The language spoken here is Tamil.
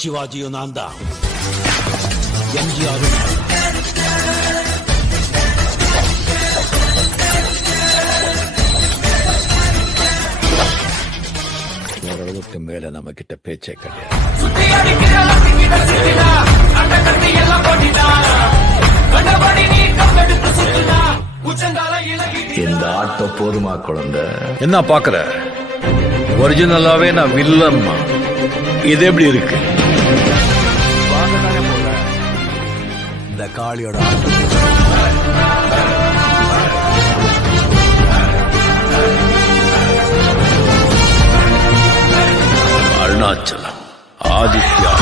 சிவாஜியும் நான் தான். எம்ஜிஆரும் ஓரளவுக்கு மேல நம்ம கிட்ட பேச்சே கிடையாது. இந்த ஆட்டம் போதுமா குழந்தை? என்ன பாக்குற? ஒரிஜினலாவே நான் வில்லம்மா. இது எப்படி இருக்கு? இந்த காளியோட அருணாச்சலம் ஆதித்யா